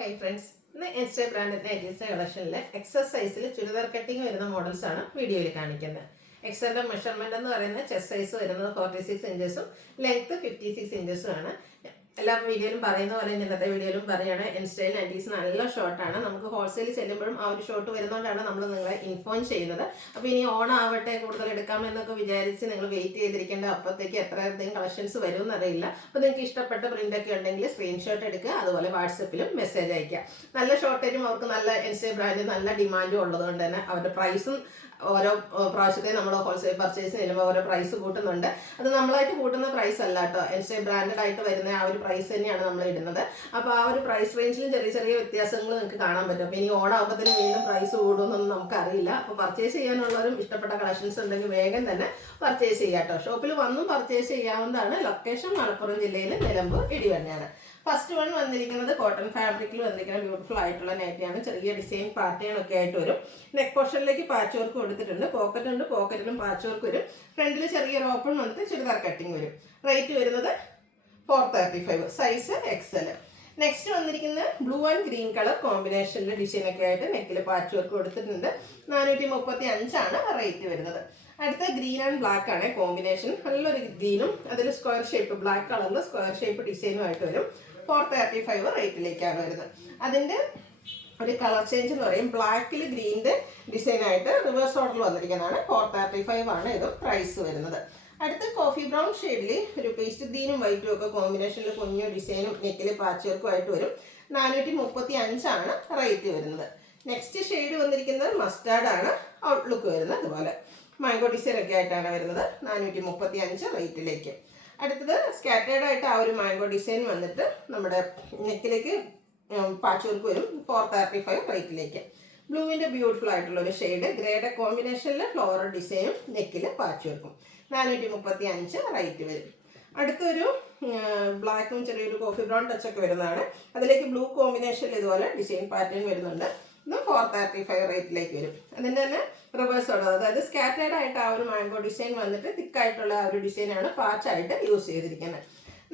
Hi friends, ഇന്ന് എൻസ്റ്റേ ബ്രാൻഡിന്റെ നൈറ്റീസിന്റെ കളക്ഷനിലെ Excel സൈസിൽ ചുരിദാർ കട്ടിങ് വരുന്ന മോഡൽസ് ആണ് വീഡിയോയിൽ കാണിക്കുന്നത്. എക്സലിന്റെ മെഷർമെന്റ് എന്ന് പറയുന്നത് ചെസ്റ്റ് സൈസ് വരുന്നത് 46 ഇഞ്ചസും ലെങ്ത് 56 ഇഞ്ചസും ആണ്. എല്ലാ വീഡിയോയിലും പറയുന്ന പോലെ ഇന്നത്തെ വീഡിയോയിലും പറയുകയാണ് എൻസ്റ്റൈൽ നൈറ്റീസ് നല്ല ഷോർട്ടാണ്. നമുക്ക് ഹോൾസെയിൽ ചെല്ലുമ്പോഴും ആ ഒരു ഷോർട്ട് വരുന്നതുകൊണ്ടാണ് നമ്മൾ നിങ്ങളെ ഇൻഫോം ചെയ്യുന്നത്. അപ്പോൾ ഇനി ഓണാവട്ടെ കൂടുതൽ എടുക്കാമെന്നൊക്കെ വിചാരിച്ച് നിങ്ങൾ വെയിറ്റ് ചെയ്തിരിക്കേണ്ട, അപ്പോഴത്തേക്ക് എത്രയധികം കളക്ഷൻസ് വരും എന്നറിയില്ല. അപ്പോൾ നിങ്ങൾക്ക് ഇഷ്ടപ്പെട്ട പ്രിൻ്റൊക്കെ ഉണ്ടെങ്കിൽ സ്ക്രീൻഷോട്ട് എടുക്കുക, അതുപോലെ വാട്സപ്പിലും മെസ്സേജ് അയക്കുക. നല്ല ഷോർട്ടേജും അവർക്ക് നല്ല എൻസ്റ്റൈൽ ബ്രാൻഡ് നല്ല ഡിമാൻഡും ഉള്ളതുകൊണ്ട് തന്നെ അവരുടെ പ്രൈസും ഓരോ പ്രാവശ്യത്തെ നമ്മൾ ഹോൾസെയിൽ പർച്ചേസ് ചെയ്യുമ്പോൾ ഓരോ പ്രൈസ് കൂട്ടുന്നുണ്ട്. അത് നമ്മളായിട്ട് കൂട്ടുന്ന പ്രൈസ് അല്ല കേട്ടോ, എൻസ്റ്റൈൽ ബ്രാൻഡഡ് ആയിട്ട് വരുന്ന ആ ഒരു പ്രൈസ് തന്നെയാണ് നമ്മൾ ഇടുന്നത്. അപ്പോൾ ആ ഒരു പ്രൈസ് റേഞ്ചിലും ചെറിയ ചെറിയ വ്യത്യാസങ്ങൾ നിങ്ങൾക്ക് കാണാൻ പറ്റും. അപ്പോൾ ഇനി ഓണാകുമ്പോഴത്തേനും വീണ്ടും പ്രൈസ് കൂടുമെന്നൊന്നും നമുക്കറിയില്ല. അപ്പോൾ പർച്ചേസ് ചെയ്യാനുള്ളവരും ഇഷ്ടപ്പെട്ട കളക്ഷൻസ് ഉണ്ടെങ്കിൽ വേഗം തന്നെ പർച്ചേസ് ചെയ്യാം കേട്ടോ. ഷോപ്പിൽ വന്നും പർച്ചേസ് ചെയ്യാവുന്നതാണ്. ലൊക്കേഷൻ മലപ്പുറം ജില്ലയിൽ നിലമ്പൂർ ഇടിവണ്ണയാണ്. ഫസ്റ്റ് വൺ വന്നിരിക്കുന്നത് കോട്ടൺ ഫാബ്രിക്കിൽ വന്നിരിക്കുന്ന ബ്യൂട്ടിഫുൾ ആയിട്ടുള്ള നൈറ്റിയാണ്. ചെറിയ ഡിസൈൻ പാറ്റേൺ ഒക്കെ ആയിട്ട് വരും. നെക്ക് പോർഷനിലേക്ക് പാച്ച് വർക്ക് കൊടുത്തിട്ടുണ്ട്. പോക്കറ്റ് ഉണ്ട്, പോക്കറ്റിലും പാച്ച് വർക്ക് വരും. ഫ്രണ്ടിൽ ചെറിയൊരു ഓപ്പൺ വന്നിട്ട് ചുരിദാർ കട്ടിങ് വരും. റേറ്റ് വരുന്നത് 435, സൈസ് XL. നെക്സ്റ്റ് വന്നിരിക്കുന്നത് ബ്ലൂ ആൻഡ് ഗ്രീൻ കളർ കോമ്പിനേഷനിൽ ഡിസൈനൊക്കെ ആയിട്ട് നെക്കിൽ പാച്ച് വർക്ക് കൊടുത്തിട്ടുണ്ട്. 435 ആണ് റേറ്റ് വരുന്നത്. അടുത്ത ഗ്രീൻ ആൻഡ് ബ്ലാക്ക് ആണ് കോമ്പിനേഷൻ. നല്ലൊരു ഗ്രീനും അതിൽ സ്ക്വയർ ഷേപ്പ് ബ്ലാക്ക് കളറിൽ സ്ക്വയർ ഷേപ്പ് ഡിസൈനും ആയിട്ട് വരും. 435 റേറ്റിലേക്കാണ് വരുന്നത്. അതിൻ്റെ ഒരു കളർ ചേഞ്ച് എന്ന് പറയും, ബ്ലാക്കിൽ ഗ്രീനിൻ്റെ ഡിസൈനായിട്ട് റിവേഴ്സ് ഓർഡറിൽ വന്നിരിക്കുന്നതാണ്. 435 ആണ് ഇതും പ്രൈസ് വരുന്നത്. അടുത്ത കോഫി ബ്രൗൺ ഷെയ്ഡിൽ ഒരു പേസ്റ്റ് ഗ്രീനും വൈറ്റും ഒക്കെ കോമ്പിനേഷനിൽ കുഞ്ഞു ഡിസൈനും നെക്കിൽ പാച്ച് വർക്കും ആയിട്ട് വരും. 435 ആണ് റേറ്റ് വരുന്നത്. നെക്സ്റ്റ് ഷെയ്ഡ് വന്നിരിക്കുന്നത് മസ്റ്റാർഡ് ആണ് ഔട്ട്ലുക്ക് വരുന്നത്. അതുപോലെ മാംഗോ ഡിസൈൻ ഒക്കെ ആയിട്ടാണ് വരുന്നത്. 435 റേറ്റിലേക്ക്. അടുത്തത് സ്കാറ്റേർഡ് ആയിട്ട് ആ ഒരു മാംഗോ ഡിസൈൻ വന്നിട്ട് നമ്മുടെ നെക്കിലേക്ക് പാച്ച് വർക്ക് വരും. 435 റേറ്റിലേക്ക്. ബ്ലൂവിൻ്റെ ബ്യൂട്ടിഫുൾ ആയിട്ടുള്ള ഒരു ഷെയ്ഡ് ഗ്രേയുടെ കോമ്പിനേഷനിൽ ഫ്ലോറൽ ഡിസൈനും നെക്കിൽ പാച്ച് വർക്കും. 435 റേറ്റ് വരും. അടുത്തൊരു ബ്ലാക്കും ചെറിയൊരു കോഫി ബ്രൗൺ ടച്ചൊക്കെ വരുന്നതാണ്. അതിലേക്ക് ബ്ലൂ കോമ്പിനേഷനിൽ ഇതുപോലെ ഡിസൈൻ പാറ്റേൺ വരുന്നുണ്ട്. ഇതും 435 റേറ്റിലേക്ക് വരും. അതിൻ്റെ തന്നെ റിവേഴ്സ് ഉള്ളത്, അതായത് സ്കാറ്റേർഡ് ആയിട്ട് ആ ഒരു മാംഗോ ഡിസൈൻ വന്നിട്ട് തിക്കായിട്ടുള്ള ആ ഒരു ഡിസൈനാണ് പാച്ചായിട്ട് യൂസ് ചെയ്തിരിക്കുന്നത്.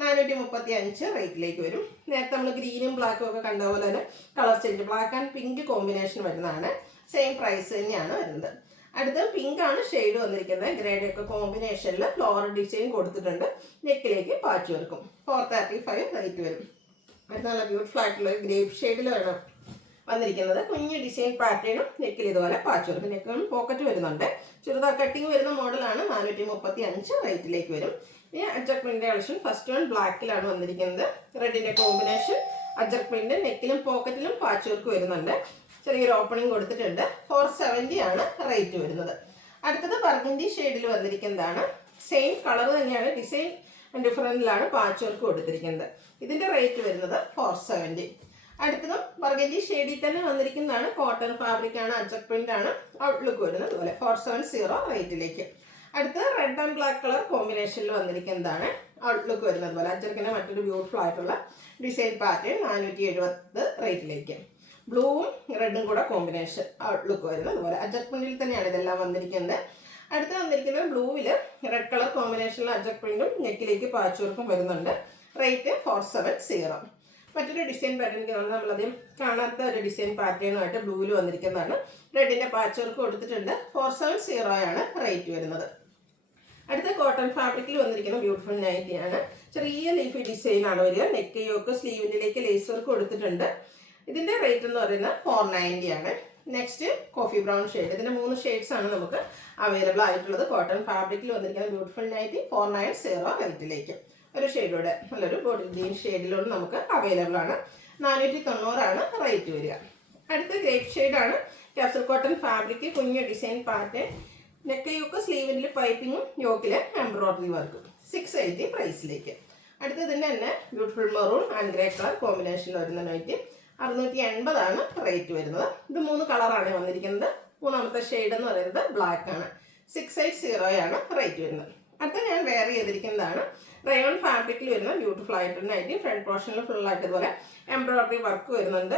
435 റേറ്റിലേക്ക് വരും. നേരത്തെ നമ്മൾ ഗ്രീനും ബ്ലാക്കും ഒക്കെ കണ്ട പോലെ തന്നെ colour change black and pink combination വരുന്നതാണ്. സെയിം പ്രൈസ് തന്നെയാണ് വരുന്നത്. അടുത്ത പിങ്ക് ആണ് ഷെയ്ഡ് വന്നിരിക്കുന്നത്. ഗ്രേഡ് ഒക്കെ കോമ്പിനേഷനിൽ ഫ്ലോറൽ ഡിസൈൻ കൊടുത്തിട്ടുണ്ട്. നെക്കിലേക്ക് പാച്ച് വർക്കും. 435 റേറ്റ് വരും. അടുത്ത നല്ല ബ്യൂട്ടിഫുൾ ആയിട്ടുള്ള ഒരു ഗ്രേപ്പ് ഷെയ്ഡിൽ വേണം വന്നിരിക്കുന്നത്. കുഞ്ഞ് ഡിസൈൻ പാറ്റേണും നെക്കിൽ ഇതുപോലെ പാച്ച് വർക്ക്. നെക്കും പോക്കറ്റ് വരുന്നുണ്ട്. ചുരിദാർ കട്ടിങ് വരുന്ന മോഡലാണ്. 435 റേറ്റിലേക്ക് വരും. ഈ ajrak print collection first one ബ്ലാക്കിലാണ് വന്നിരിക്കുന്നത്. റെഡിന്റെ കോമ്പിനേഷൻ അജ്രക് പ്രിന്റ് നെക്കിലും പോക്കറ്റിലും പാച്ച് വർക്ക് വരുന്നുണ്ട്. ചെറിയൊരു ഓപ്പണിംഗ് കൊടുത്തിട്ടുണ്ട്. 470 ആണ് റേറ്റ് വരുന്നത്. അടുത്തത് ബർഗൻഡി ഷെയ്ഡിൽ വന്നിരിക്കുന്നതാണ്. സെയിം കളർ തന്നെയാണ്, ഡിസൈൻ ഡിഫറൻറ്റിലാണ് പാച്ച് വർക്ക് കൊടുത്തിരിക്കുന്നത്. ഇതിന്റെ റേറ്റ് വരുന്നത് 470. അടുത്തതും ബർഗൻഡി ഷെയ്ഡിൽ തന്നെ വന്നിരിക്കുന്നതാണ്. കോട്ടൺ ഫാബ്രിക് ആണ്, അജ്രക് പ്രിന്റ് ആണ് ഔട്ട്ലുക്ക് വരുന്നത്. അതുപോലെ 470 റേറ്റിലേക്ക്. അടുത്തത് റെഡ് ആൻഡ് ബ്ലാക്ക് കളർ കോമ്പിനേഷനിൽ വന്നിരിക്കുന്നതാണ്. ഔട്ട്ലുക്ക് വരുന്നത് പോലെ അജ്രക്കിന്റെ മറ്റൊരു ബ്യൂട്ടിഫുൾ ആയിട്ടുള്ള ഡിസൈൻ പാറ്റേൺ. 470 റേറ്റിലേക്ക്. ബ്ലൂവും റെഡും കൂടെ കോമ്പിനേഷൻ ഔട്ട്ലുക്ക് വരുന്നത്. അതുപോലെ അജ്രക് പ്രിന്റിൽ തന്നെയാണ് ഇതെല്ലാം വന്നിരിക്കുന്നത്. അടുത്ത് വന്നിരിക്കുന്നത് ബ്ലൂവിൽ റെഡ് കളർ കോമ്പിനേഷനിൽ അജ്രക് പ്രിന്റും നെക്കിലേക്ക് പാച്ച് വർക്കും വരുന്നുണ്ട്. റേറ്റ് 470. മറ്റൊരു ഡിസൈൻ പാറ്റേൺ നമ്മളധികം കാണാത്ത ഒരു ഡിസൈൻ പാറ്റേണുമായിട്ട് ബ്ലൂവിൽ വന്നിരിക്കുന്നതാണ്. റെഡിന്റെ പാച്ച് വർക്ക് കൊടുത്തിട്ടുണ്ട്. 470 ആണ് റേറ്റ് വരുന്നത്. അടുത്ത കോട്ടൺ ഫാബ്രിക്കിൽ വന്നിരിക്കുന്ന ബ്യൂട്ടിഫുൾ നൈറ്റിയാണ്. ചെറിയ ലീഫി ഡിസൈനാണ് വരിക. നെക്ക് യോക്ക് സ്ലീവിലേക്ക് ലേസ് വർക്ക് കൊടുത്തിട്ടുണ്ട്. ഇതിന്റെ റേറ്റ് എന്ന് പറയുന്നത് 490 ആണ്. Next coffee brown shade. ഇതിന്റെ 3 ഷെയ്ഡ്സ് ആണ് നമുക്ക് അവൈലബിൾ ആയിട്ടുള്ളത്. കോട്ടൺ ഫാബ്രിക്കിൽ വന്നിരിക്കുന്ന ബ്യൂട്ടിഫുൾ നൈറ്റി 490 റേറ്റിലേക്ക്. ഒരു ഷെയ്ഡോടെ നല്ലൊരു ബോട്ടിൽ ഗ്രീൻ ഷെയ്ഡിലോട് നമുക്ക് അവൈലബിൾ ആണ്. 490 ആണ് റേറ്റ് വരിക. അടുത്ത ഗ്രേപ്പ് ഷെയ്ഡാണ്. ക്യാപ്സൂൾ കോട്ടൺ ഫാബ്രിക്, കുഞ്ഞു ഡിസൈൻ പാറ്റേൺ, നെക്ക് യോക്ക് സ്ലീവിൻ്റെ പൈപ്പിങ്ങും യോക്കിലെ എംബ്രോയിഡറി വർക്കും. 680 പ്രൈസിലേക്ക്. അടുത്തതിൻ്റെ തന്നെ beautiful maroon and grey colour കോമ്പിനേഷനിൽ വരുന്ന നൈറ്റി 680 ആണ് റേറ്റ് വരുന്നത്. ഇത് 3 കളറാണ് വന്നിരിക്കുന്നത്. മൂന്നാമത്തെ ഷെയ്ഡ് എന്ന് പറയുന്നത് ബ്ലാക്ക് ആണ്. 680 ആണ് റേറ്റ് വരുന്നത്. അടുത്ത ഞാൻ വെയർ ചെയ്തിരിക്കുന്നതാണ്. റയോൺ ഫാബ്രിക്കിൽ വരുന്ന ബ്യൂട്ടിഫുൾ ആയിട്ടുള്ള നൈറ്റി. ഫ്രണ്ട് പോർഷനിൽ ഫുൾ ആയിട്ട് ഇതുപോലെ എംബ്രോയിഡറി വർക്ക് വരുന്നുണ്ട്.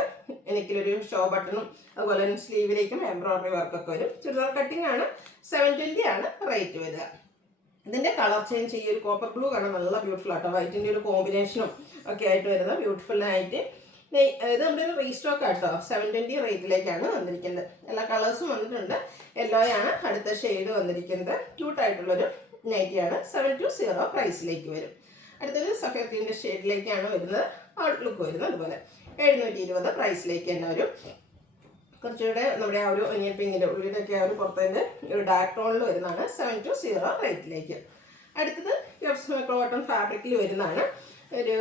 എനിക്കൊരു ഷോ ബട്ടണും അതുപോലെ തന്നെ സ്ലീവിലേക്കും എംബ്രോയിഡറി വർക്കൊക്കെ വരും. ചുരിദാർ കട്ടിംഗ് ആണ്. 720 ആണ് റേറ്റ് വരിക. ഇതിന്റെ കളർ ചേഞ്ച് ഈ ഒരു കോപ്പർ ബ്ലൂ കാണാൻ നല്ല ബ്യൂട്ടിഫുൾ ആട്ടോ. വൈറ്റിന്റെ ഒരു കോമ്പിനേഷനും ഒക്കെ ആയിട്ട് വരുന്ന ബ്യൂട്ടിഫുൾ ആയിട്ട് ഇത് നമ്മുടെ ഒരു റീസ്റ്റോക്ക് ആട്ടോ. 720 റേറ്റിലേക്കാണ് വന്നിരിക്കുന്നത്. എല്ലാ കളേഴ്സും വന്നിട്ടുണ്ട്. യെല്ലോ ആണ് അടുത്ത ഷെയ്ഡ് വന്നിരിക്കുന്നത്. ക്യൂട്ടായിട്ടുള്ളൊരു നൈറ്റിയാണ്. 720 പ്രൈസിലേക്ക് വരും. അടുത്തൊരു സഫേറിൻ്റെ ഷെയ്ഡിലേക്കാണ് വരുന്നത്. ഔട്ട്ലുക്ക് വരുന്നത് അതുപോലെ 720 പ്രൈസിലേക്ക് തന്നെ വരും. കുറച്ചുകൂടെ നമ്മുടെ ആ ഒരു ഒനിയൻ പിങ്കിൻ്റെ ഉള്ളിലൊക്കെ ആ ഒരു പുറത്തതിൻ്റെ ഒരു ഡാർക്ക് ടോണിൽ വരുന്നതാണ്. 720 റേറ്റിലേക്ക്. അടുത്തത് കോട്ടൺ ഫാബ്രിക്കിൽ വരുന്നതാണ്. ഒരു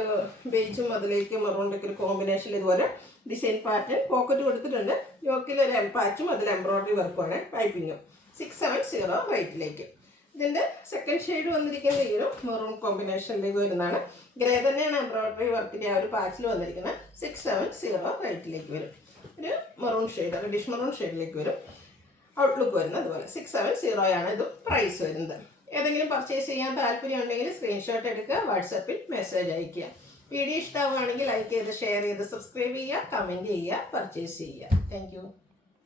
ബേജും അതിലേക്ക് മെറൂണിൻ്റെ ഒരു കോമ്പിനേഷൻ ഇതുപോലെ ഡിസൈൻ പാറ്റേൺ പോക്കറ്റ് കൊടുത്തിട്ടുണ്ട്. യോക്കിൽ ഒരു പാച്ചും അതിൽ എംബ്രോയിഡറി വർക്കുമാണ്. പൈപ്പിങ്ങും 670 റേറ്റിലേക്ക്. ഇതിൻ്റെ സെക്കൻഡ് ഷെയ്ഡ് വന്നിരിക്കുന്നത് ഈ ഒരു മെറൂൺ കോമ്പിനേഷനിലേക്ക് വരുന്നതാണ്. ഗ്രേ തന്നെയാണ് എംബ്രോയിഡറി വർക്കിൻ്റെ ആ ഒരു പാച്ചിൽ വന്നിരിക്കുന്നത്. 670 റേറ്റിലേക്ക് വരും. ഒരു മെറൂൺ ഷെയ്ഡ് റെഡിഷ് മെറൂൺ ഷെയ്ഡിലേക്ക് വരും. ഔട്ട്ലുക്ക് വരുന്നത് അതുപോലെ 670 ഇത് പ്രൈസ് വരുന്നത്. ഏതെങ്കിലും പർച്ചേസ് ചെയ്യാൻ താല്പര്യം ഉണ്ടെങ്കിൽ സ്ക്രീൻഷോട്ട് എടുക്കുക, വാട്സാപ്പിൽ മെസ്സേജ് അയയ്ക്കുക. വീഡിയോ ഇഷ്ടമാവുകയാണെങ്കിൽ ലൈക്ക് ചെയ്ത് ഷെയർ ചെയ്ത് സബ്സ്ക്രൈബ് ചെയ്യുക, കമൻറ്റ് ചെയ്യുക, പർച്ചേസ് ചെയ്യുക. താങ്ക്